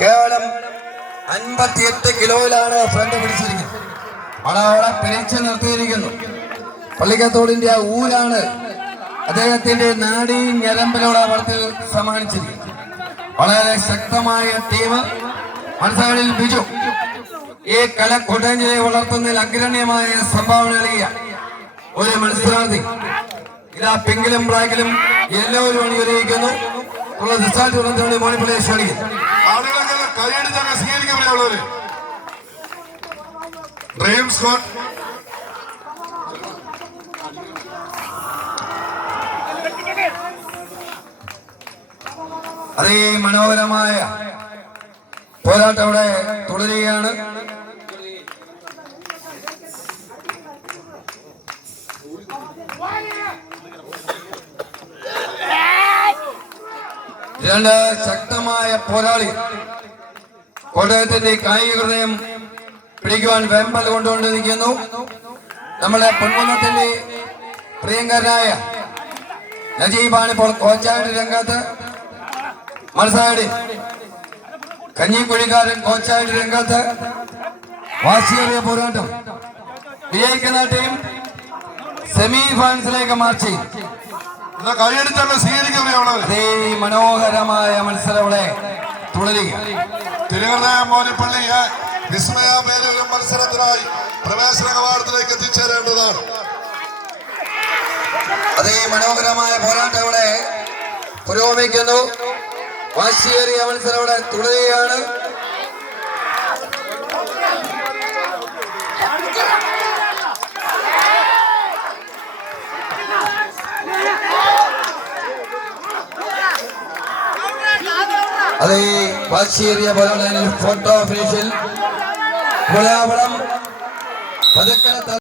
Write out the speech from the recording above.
കേവലം 58 കിലോയിലാണ് ഫ്രണ്ട് പിടിച്ചിരിക്കുന്നത്. അവിടെ പിടിച്ചു നിർത്തിയിരിക്കുന്നു. പള്ളിക്കത്തോടിന്റെ ആ ഊരാണ് അദ്ദേഹത്തിന്റെ നാഡീ ഞരമ്പിലൂടെ അവർത്തിൽ സമ്മാനിച്ചിരിക്കുന്നത്. വളരെ ശക്തമായ ടീം. മത്സരങ്ങളിൽ ബിജു ഈ കലക്കൊടഞ്ചിനെ വളർത്തുന്നതിൽ അഗ്രണ്യമായ സംഭാവന നൽകിയ ഒരു മത്സരാർത്ഥി ഇതാ പിങ്കിലും ബ്ലാക്കിലും യെല്ലോയിലും അണിയൊരുക്കുന്നു. മോണിപ്പുള്ളിയെ ക്ഷണിക്കുന്നു. അതേ മനോഹരമായ പോരാട്ടം അവിടെ തുടരുകയാണ്. രണ്ട് ശക്തമായ പോരാളി കോട്ടയത്തിന്റെ കായിക ഹൃദയം പിടിക്കുവാൻ വെമ്പൽ കൊണ്ടുകൊണ്ട് നിൽക്കുന്നു. നമ്മുടെ പൊൻകുന്നത്തിന്റെ പ്രിയങ്കരനായ നജീബാണ് ഇപ്പോൾ കോച്ചായിട്ട് രംഗത്ത്. മത്സരാടി കഞ്ഞിക്കുഴിക്കാരൻ കോച്ചായിട്ട് രംഗത്ത്. വാശിയേറിയ പോരാട്ടം. വിജയിക്കുന്ന ടീം സെമി ഫൈനൽസിലേക്ക് മാർച്ച് ചെയ്യും. അതേ മനോഹരമായ മത്സരങ്ങളെ തുടരുക. തിരുവനന്തപുരം മോനിപ്പള്ളി വിസ്മയമേറിയ മത്സരത്തിനായി പ്രവേശന കവാടത്തിലേക്ക് എത്തിച്ചേരേണ്ടതാണ്. അതേ മനോഹരമായ പോരാട്ടം ഇവിടെ പുരോഗമിക്കുന്നു. വാശിയേറിയ മത്സരം ഇവിടെ തുടരുകയാണ്. അതേ വാശിയേറിയ പോരാട്ടത്തിൽ ഫോട്ടോ ഫിനിഷിൽ പതുക്കെ